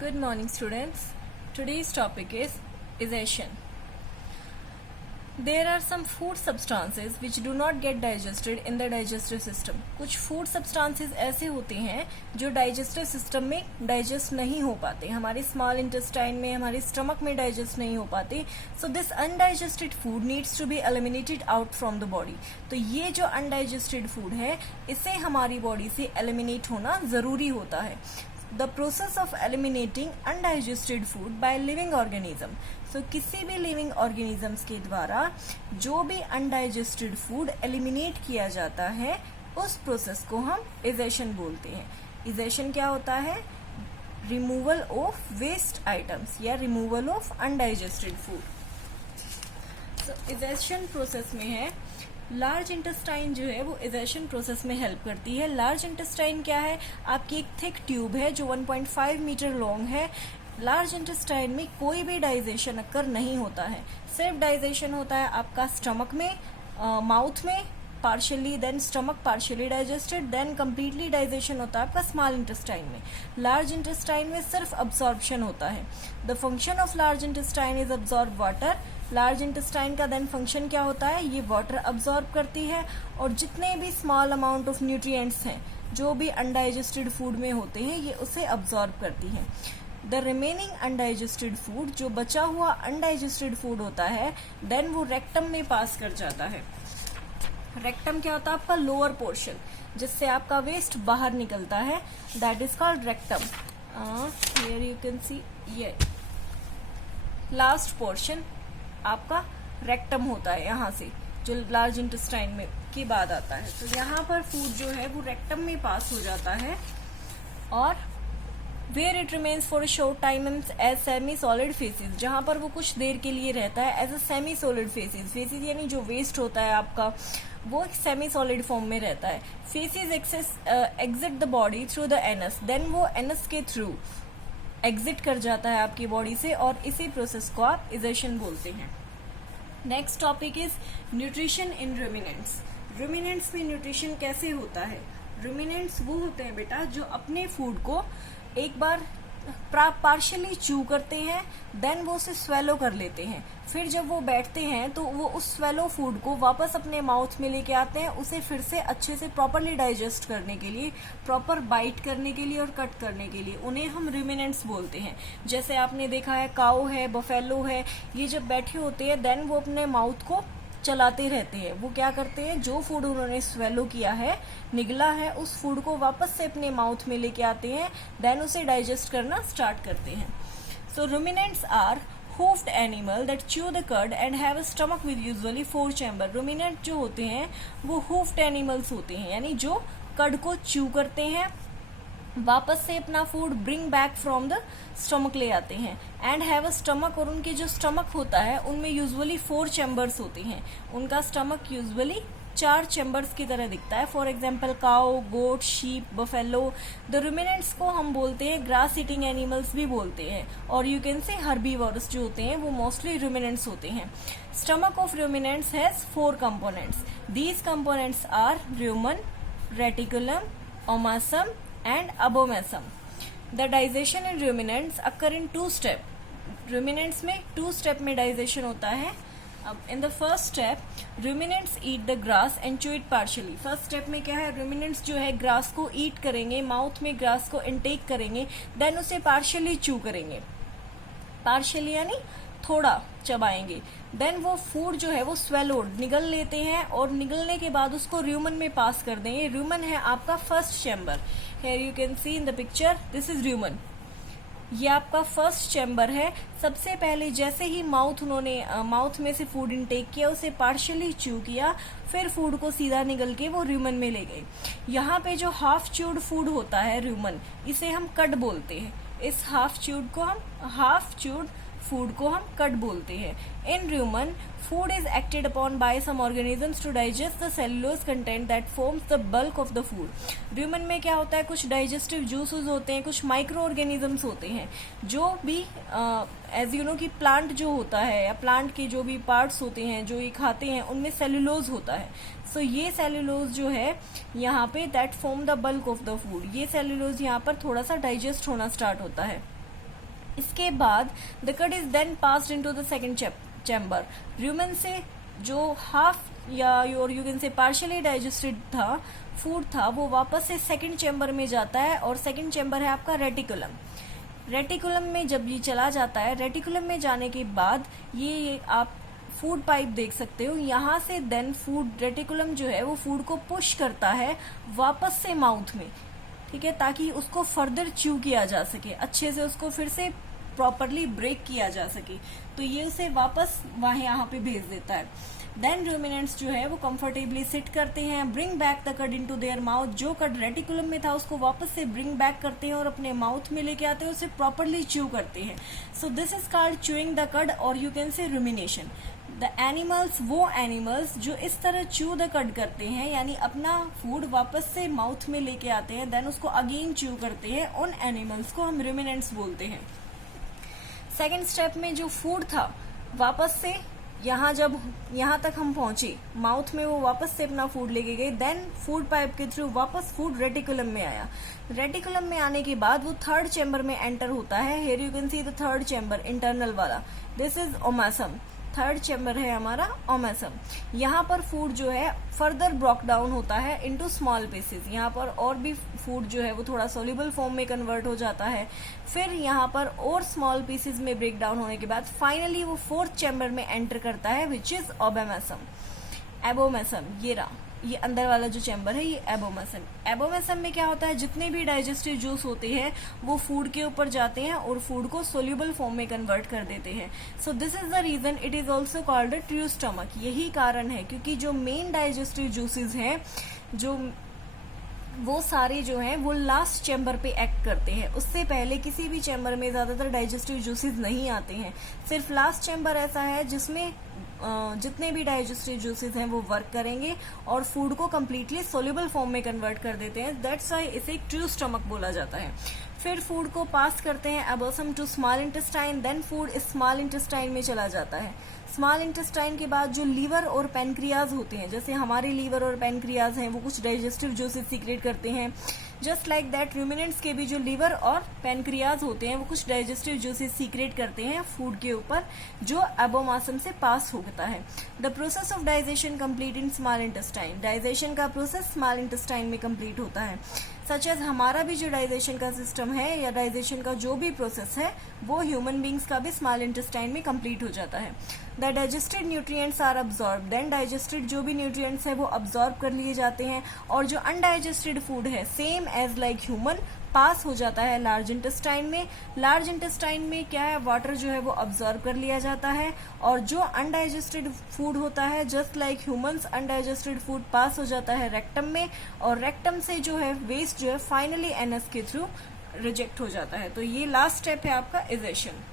Good morning, students. Today's topic is digestion. There are some food substances which do not get digested in the digestive system. कुछ food substances ऐसे होते हैं जो digestive system में digest नहीं हो पाते, हमारे small intestine में, हमारे stomach में digest नहीं हो पाते. So this undigested food needs to be eliminated out from the body. तो ये जो undigested food है, इसे हमारी body से eliminate होना ज़रूरी होता है. The process of eliminating undigested food by living organism. So किसी भी living organisms के द्वारा जो भी undigested food eliminate किया जाता है, उस process को हम digestion बोलते हैं. digestion क्या होता है? Removal of waste items या removal of undigested food. So digestion process में है, लार्ज इंटेस्टाइन जो है वो डाइजेशन प्रोसेस में हेल्प करती है. लार्ज इंटेस्टाइन क्या है? आपकी एक थिक ट्यूब है जो 1.5 मीटर लॉन्ग है. लार्ज इंटेस्टाइन में कोई भी डाइजेशन अक्कर नहीं होता है, सिर्फ डाइजेशन होता है आपका स्टमक में, माउथ में partially, then stomach partially digested, then completely digestion होता है आपका स्मॉल इंटेस्टाइन में. लार्ज इंटेस्टाइन में सिर्फ अब्सॉर्प्शन होता है. The function of large intestine is absorb water. Large intestine का देन फंक्शन क्या होता है? ये वाटर अब्सॉर्ब करती है और जितने भी स्मॉल अमाउंट ऑफ न्यूट्रिएंट्स हैं जो भी अनडाइजेस्टेड फूड में होते हैं, ये उसे अब्सॉर्ब करती है. द रिमेनिंग अनडाइजेस्टेड फूड, जो बचा हुआ अनडाइजेस्टेड फूड होता है, देन वो रेक्टम में पास कर जाता है. रेक्टम क्या होता है? आपका लोअर पोर्शन, जिससे आपका वेस्ट बाहर निकलता है, that is called rectum. Here you can see ये लास्ट पोर्शन आपका रेक्टम होता है, यहाँ से जो लार्ज इंटेस्टाइन में की बाद आता है. तो यहाँ पर फूड जो है वो रेक्टम में पास हो जाता है और where it remains for a short time as semi solid faeces, जहाँ पर वो कुछ देर के लिए रहता है as a semi solid faeces. Faeces यानी जो वेस्ट होता है आपका, वो एक सेमी सॉलिड फॉर्म में रहता है. Faeces exit the body through the anus, then वो एनस के थ्रू एग्जिट कर जाता है आपकी बॉडी से और इसी प्रोसेस को आप डाइजेशन बोलते हैं. Next topic is nutrition in ruminants. Ruminants में न्यूट्रिशन कैसे होता है? रुमिनेंट्स वो होते हैं बेटा जो अपने फूड को एक बार पार्शियली च्यू करते हैं, देन वो उसे स्वेलो कर लेते हैं. फिर जब वो बैठते हैं तो वो उस स्वेलो फूड को वापस अपने माउथ में लेके आते हैं, उसे फिर से अच्छे से प्रॉपरली डाइजेस्ट करने के लिए, प्रॉपर बाइट करने के लिए और कट करने के लिए. उन्हें हम रुमिनेंट्स बोलते हैं. जैसे आपने देखा है काऊ है, बफेलो है, ये जब बैठे होते हैं देन वो अपने माउथ को चलाते रहते हैं. वो क्या करते हैं? जो फूड उन्होंने स्वेलो किया है, निगला है, उस फूड को वापस से अपने माउथ में लेके आते हैं, देन उसे डाइजेस्ट करना स्टार्ट करते हैं. सो रुमिनेंट्स are hoofed animal that chew the cud and have a stomach with usually 4 chamber. रुमिनेंट जो होते हैं वो hoofed animals होते हैं, यानी जो कड को च्यू करते हैं, वापस से अपना food bring back from the stomach ले आते हैं, एंड हैव अ स्टमक. और उनके जो स्टमक होता है उनमें यूजुअली 4 चैम्बर्स होते हैं. उनका स्टमक यूजुअली 4 चैम्बर्स की तरह दिखता है. For example cow, goat, sheep, buffalo. The ruminants को हम बोलते हैं ग्रास ईटिंग एनिमल्स भी बोलते हैं, और यू कैन से हर्बीवोरस जो होते हैं वो मोस्टली रुमिनेंट्स होते हैं. Stomach of ruminants has 4 components. These components are rumen, reticulum, omasum and abomasum. The digestion in ruminants occur in 2 steps. Ruminants में 2 step में digestion होता है. अब in the first step, ruminants eat the grass and chew it partially. First step में क्या है? ruminants जो है grass को eat करेंगे, mouth में grass को intake करेंगे, then उसे partially chew करेंगे. partially यानी थोड़ा चबाएंगे, देन वो फूड जो है वो स्वेलोड निगल लेते हैं और निगलने के बाद उसको रूमन में पास कर देंगे. रूमन है आपका first chamber. Here you can see in the picture, this is Roman. ये आपका फर्स्ट चैम्बर है. सबसे पहले जैसे ही उन्होंने माउथ में से फूड इनटेक किया, उसे पार्शियली च्यू किया, फिर फूड को सीधा निगल के वो रूमन में ले गए. यहाँ पे जो हाफ च्यूड फूड होता है रूमन, इसे हम कड बोलते हैं. इस हाफ च्यूड फूड को हम कड बोलते हैं. In rumen food is acted upon by some organisms to digest the cellulose content that forms the bulk of the food. Rumen में क्या होता है? कुछ डाइजेस्टिव जूसेस होते हैं, कुछ माइक्रो ऑर्गेनिजम्स होते हैं, जो भी एज यू नो कि प्लांट जो होता है या प्लांट के जो भी पार्ट्स होते हैं जो ये खाते हैं, उनमें सेलुलोज होता है. सो ये सेलुलोज जो है यहाँ पे that form the bulk of the food. ये सेलुलोज यहाँ पर थोड़ा सा डाइजेस्ट होना स्टार्ट होता है. इसके बाद the cud is then passed into the second chamber. Rumen से जो हाफ या और you can say partially digested था फूड था, वो वापस से सेकंड चैम्बर में जाता है, और सेकंड चैम्बर है आपका रेटिकुलम। रेटिकुलम में जब ये चला जाता है, रेटिकुलम में जाने के बाद ये आप फूड पाइप देख सकते हो, यहाँ से देन फूड रेटिकुलम जो है वो फूड को पुश करता है वापस से माउथ में, ठीक है, ताकि उसको फर्दर च्यू किया जा सके, अच्छे से उसको फिर से प्रॉपरली ब्रेक किया जा सके। तो ये उसे वापस वहां यहाँ पे भेज देता है। देन रूमिनेंट्स जो है वो कंफर्टेबली सिट करते हैं, ब्रिंग बैक द कड इनटू देयर माउथ। जो कड रेटिकुलम में था उसको वापस से ब्रिंग बैक करते हैं और अपने माउथ में लेके आते हैं, उसे प्रॉपरली च्यू करते हैं। So this is called chewing the कड, और यू कैन से रूमिनेशन। द एनिमल्स, वो एनिमल्स जो इस तरह च्यू द कड करते हैं, यानी अपना फूड वापस से माउथ में लेके आते हैं, देन उसको अगेन च्यू करते हैं, उन एनिमल्स को हम रूमिनेंट्स बोलते हैं। सेकेंड स्टेप में जो फूड था वापस से यहाँ तक हम पहुंचे, माउथ में वो वापस से अपना फूड लेके गए, देन फूड पाइप के थ्रू वापस फूड रेटिकुलम में आया। रेटिकुलम में आने के बाद वो थर्ड चैम्बर में एंटर होता है। Here you can see the third chamber, internal वाला, दिस इज ओमासम। थर्ड चैम्बर है हमारा ओमासम। यहाँ पर फूड जो है फर्दर ब्रोक डाउन होता है इनटू स्मॉल पीसेस। यहाँ पर और भी फूड जो है वो थोड़ा सोल्यूबल फॉर्म में कन्वर्ट हो जाता है। फिर यहाँ पर और स्मॉल पीसेस में ब्रेक डाउन होने के बाद फाइनली वो फोर्थ चैम्बर में एंटर करता है, विच इज ओबोमेसम। एबोमेसम, ये अंदर वाला जो चैम्बर है ये एबोमेसम। एबोमेसम में क्या होता है, जितने भी डाइजेस्टिव जूस होते हैं वो फूड के ऊपर जाते हैं और फूड को सोल्यूबल फॉर्म में कन्वर्ट कर देते हैं। So this is the reason it is also called a true stomach. यही कारण है क्योंकि जो मेन डाइजेस्टिव जूसेस हैं जो वो सारे जो हैं वो लास्ट चैम्बर पे एक्ट करते हैं। उससे पहले किसी भी चैम्बर में ज्यादातर डाइजेस्टिव जूसेस नहीं आते हैं। सिर्फ लास्ट चैम्बर ऐसा है जिसमें जितने भी डाइजेस्टिव जूसेस हैं वो वर्क करेंगे और फूड को कम्प्लीटली सोल्यूबल फॉर्म में कन्वर्ट कर देते हैं। दैट्स व्हाई इसे ट्रू स्टमक बोला जाता है। फिर फूड को पास करते हैं abomasum to small intestine, then food small intestine में चला जाता है। स्मॉल इंटेस्टाइन के बाद जो लीवर और पेनक्रियाज होते हैं, जैसे हमारे लीवर और पेनक्रियाज हैं वो कुछ डाइजेस्टिव जूसेस सीक्रेट करते हैं, जस्ट लाइक दैट रूमिनेंट्स के भी जो लीवर और पेनक्रियाज होते हैं वो कुछ डाइजेस्टिव जूसेस सीक्रेट करते हैं फूड के ऊपर, जो एबोमासम से पास होता है। The process of digestion complete in small intestine. Digestion का प्रोसेस स्मॉल इंटेस्टाइन में कंप्लीट होता है। सच एज हमारा भी जो डाइजेशन का सिस्टम है या डाइजेशन का जो भी प्रोसेस है वो ह्यूमन बींग्स का भी स्मॉल इंटेस्टाइन में कंप्लीट हो जाता है। The digested nutrients are absorb, then digested जो भी न्यूट्रिएंट्स है वो अब्सॉर्ब कर लिए जाते हैं, और जो अनडाइजेस्टेड फूड है सेम एज लाइक ह्यूमन पास हो जाता है लार्ज इंटेस्टाइन में। लार्ज इंटेस्टाइन में क्या है, वाटर जो है वो अब्सॉर्ब कर लिया जाता है, और जो अनडाइजेस्टेड फूड होता है just like humans undigested food pass हो जाता है रेक्टम में, और रेक्टम से जो है वेस्ट जो है फाइनली एनस के थ्रू रिजेक्ट हो जाता है। तो ये लास्ट स्टेप है आपका इजेशन।